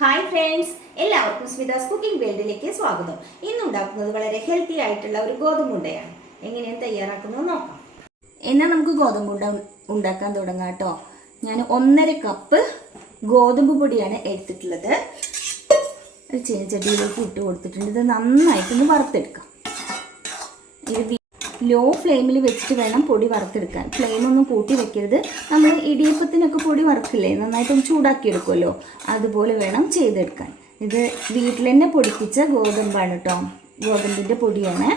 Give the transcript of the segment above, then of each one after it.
Hi friends, എല്ലാവർക്കും സ്മിതാസ് cooking വേൾഡിലേക്ക് സ്വാഗതം. ഇന്ന് ഉണ്ടാക്കുന്നത് വളരെ ഹെൽത്തി ആയിട്ടുള്ള ഒരു ഗോതമ്പുണ്ടയാണ്. എങ്ങനെയാണ് തയ്യാറാക്കുന്നത് നോക്കാം. എന്നാൽ നമുക്ക് ഗോതമ്പുണ്ട ഉണ്ടാക്കാൻ തുടങ്ങാം കേട്ടോ. ഞാൻ 1.5 കപ്പ് ഗോതമ്പ് പൊടിയാണ് എടുത്തിട്ടുള്ളത്. ഒരു ചീനച്ചട്ടിയിലേക്ക് ഇട്ട് കൊടുത്തിട്ടുണ്ട്. ഇത് നന്നായിട്ടൊന്ന് വറുത്തെടുക്കാം. ഇത് ലോ ഫ്ലെയിമിൽ വെച്ചിട്ട് വേണം പൊടി വറുത്തെടുക്കാൻ. ഫ്ലെയിമൊന്നും കൂട്ടി വെക്കരുത്. നമ്മൾ ഇടിയപ്പത്തിനൊക്കെ പൊടി വറുക്കില്ലേ, നന്നായിട്ടൊന്ന് ചൂടാക്കിയെടുക്കുമല്ലോ, അതുപോലെ വേണം ചെയ്തെടുക്കാൻ. ഇത് വീട്ടിൽ തന്നെ പൊടിപ്പിച്ച ഗോതമ്പാണ് കേട്ടോ, ഗോതമ്പിൻ്റെ പൊടിയാണ്.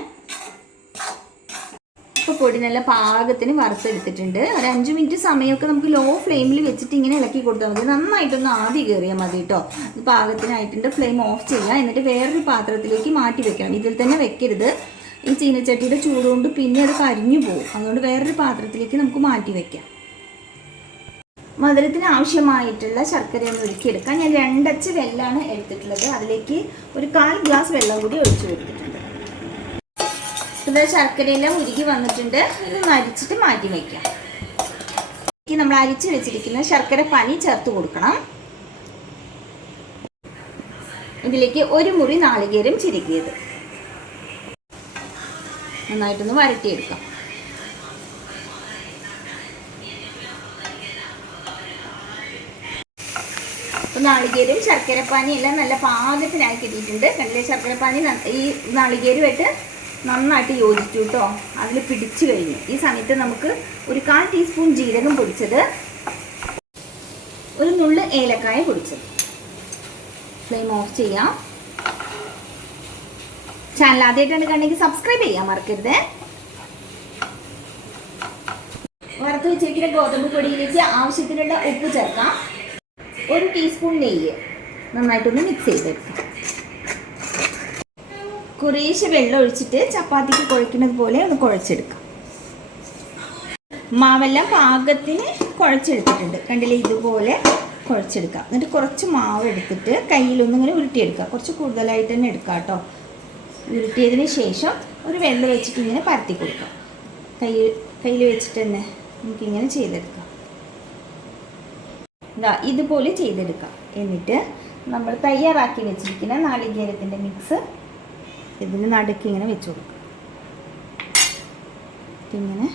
ഇപ്പോൾ പൊടി നല്ല പാകത്തിന് വറുത്തെടുത്തിട്ടുണ്ട്. ഒരു 5 മിനിറ്റ് സമയമൊക്കെ നമുക്ക് ലോ ഫ്ലെയിമിൽ വെച്ചിട്ട് ഇങ്ങനെ ഇളക്കി കൊടുത്താൽ മതി. നന്നായിട്ടൊന്ന് ആവി കയറിയാൽ മതി കേട്ടോ. ഇത് പാകത്തിനായിട്ടുണ്ട്. ഫ്ലെയിം ഓഫ് ചെയ്യുക. എന്നിട്ട് വേറൊരു പാത്രത്തിലേക്ക് മാറ്റി വെക്കണം. ഇതിൽ തന്നെ വെക്കരുത്. ഈ ചീനച്ചട്ടിയുടെ ചൂടുകൊണ്ട് പിന്നെ അത് കരിഞ്ഞു പോകും. അതുകൊണ്ട് വേറൊരു പാത്രത്തിലേക്ക് നമുക്ക് മാറ്റി വയ്ക്കാം. മധുരത്തിന് ആവശ്യമായിട്ടുള്ള ശർക്കരയൊന്ന് ഒരുക്കിയെടുക്കാം. ഞാൻ 2 അച്ച് വെല്ലമാണ് എടുത്തിട്ടുള്ളത്. അതിലേക്ക് ഒരു 1/4 ഗ്ലാസ് വെള്ളം കൂടി ഒഴിച്ചു കൊടുത്തിട്ടുണ്ട്. ഇത് ശർക്കരയെല്ലാം ഉരുകി വന്നിട്ടുണ്ട്. ഇതൊന്ന് അരിച്ചിട്ട് മാറ്റി വയ്ക്കാം. നമ്മൾ അരിച്ച് വെച്ചിരിക്കുന്ന ശർക്കര പാനി ചേർത്ത് കൊടുക്കണം. ഇതിലേക്ക് 1 മുറി നാളികേരം ചിരകിയത് നന്നായിട്ടൊന്ന് വരട്ടിയെടുക്കാം. അപ്പോൾ നാളികേരം ശർക്കരപ്പാനി എല്ലാം നല്ല പാകത്തിനായി കിട്ടിയിട്ടുണ്ട്. കണ്ടില്ലേ, ശർക്കരപ്പാനി ഈ നാളികേരമായിട്ട് നന്നായിട്ട് യോജിച്ചു കേട്ടോ. അതിൽ പിടിച്ചു കഴിഞ്ഞു. ഈ സമയത്ത് നമുക്ക് ഒരു 1/4 ടീസ്പൂൺ ജീരകം പൊടിച്ചത്, ഒരു നുള്ള് ഏലക്കായ പൊടിച്ചത്. ഫ്ലെയിം ഓഫ് ചെയ്യാം. ചാനൽ ആദ്യമായിട്ടാണ് കണ്ടെങ്കിൽ സബ്സ്ക്രൈബ് ചെയ്യാൻ മറക്കരുത്. വറുത്ത് വെച്ചിരിക്കുന്ന ഗോതമ്പ് പൊടിയിലേക്ക് ആവശ്യത്തിനുള്ള ഉപ്പ് ചേർക്കാം. 1 ടീസ്പൂൺ നെയ്യ് നന്നായിട്ടൊന്ന് മിക്സ് ചെയ്തെടുക്കാം. കുറേശ്ശെ വെള്ളം ഒഴിച്ചിട്ട് ചപ്പാത്തിക്ക് കുഴക്കുന്നത് പോലെ ഒന്ന് കുഴച്ചെടുക്കാം. മാവെല്ലാം പാകത്തിന് കുഴച്ചെടുത്തിട്ടുണ്ട്. കണ്ടില്ലേ, ഇതുപോലെ കുഴച്ചെടുക്കാം. എന്നിട്ട് കുറച്ച് മാവ് എടുത്തിട്ട് കയ്യിലൊന്നിങ്ങനെ ഉരുട്ടിയെടുക്കാം. കുറച്ച് കൂടുതലായിട്ട് തന്നെ എടുക്കാം കേട്ടോ. ഉരുട്ടിയതിന് ശേഷം ഒരു വെള്ളം വെച്ചിട്ട് ഇങ്ങനെ പരത്തി കൊടുക്കാം. കയ്യിൽ വെച്ചിട്ട് തന്നെ നമുക്കിങ്ങനെ ചെയ്തെടുക്കാം. ഇതുപോലെ ചെയ്തെടുക്കാം. എന്നിട്ട് നമ്മൾ തയ്യാറാക്കി വെച്ചിരിക്കുന്ന നാളികേരത്തിൻ്റെ മിക്സ് ഇതിന് നടുക്ക് ഇങ്ങനെ വെച്ച് കൊടുക്കാം. ഇങ്ങനെ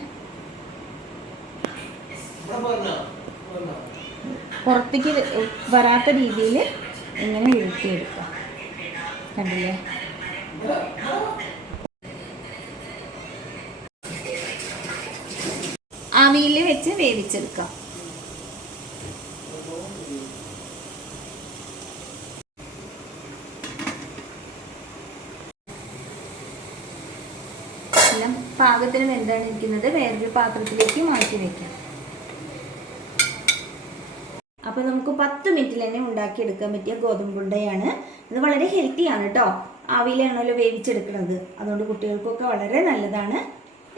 പുറത്തേക്ക് വരാത്ത രീതിയിൽ ഇങ്ങനെ ഉരുട്ടിയെടുക്കാം. കണ്ടില്ലേ, ആവിയിൽ വെച്ച് വേവിച്ചെടുക്കാം. എല്ലാം പാകത്തിന് വെന്താണ് ഇരിക്കുന്നത്. വേറൊരു പാത്രത്തിലേക്ക് മാറ്റി വെക്കാം. അപ്പോൾ നമുക്ക് 10 മിനിറ്റിൽ തന്നെ ഉണ്ടാക്കിയെടുക്കാൻ പറ്റിയ ഗോതമ്പുണ്ടയാണ്. ഇത് വളരെ ഹെൽത്തിയാണ് കേട്ടോ. ആവിയിലാണല്ലോ വേവിച്ചെടുക്കുന്നത്. അതുകൊണ്ട് കുട്ടികൾക്കൊക്കെ വളരെ നല്ലതാണ്.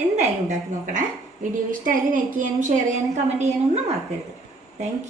എന്തായാലും ഉണ്ടാക്കി നോക്കണേ. വീഡിയോ ഇഷ്ടമായാലും ലൈക്ക് ചെയ്യാനും ഷെയർ ചെയ്യാനും കമൻറ്റ് ചെയ്യാനും ഒന്നും മറക്കരുത്. താങ്ക്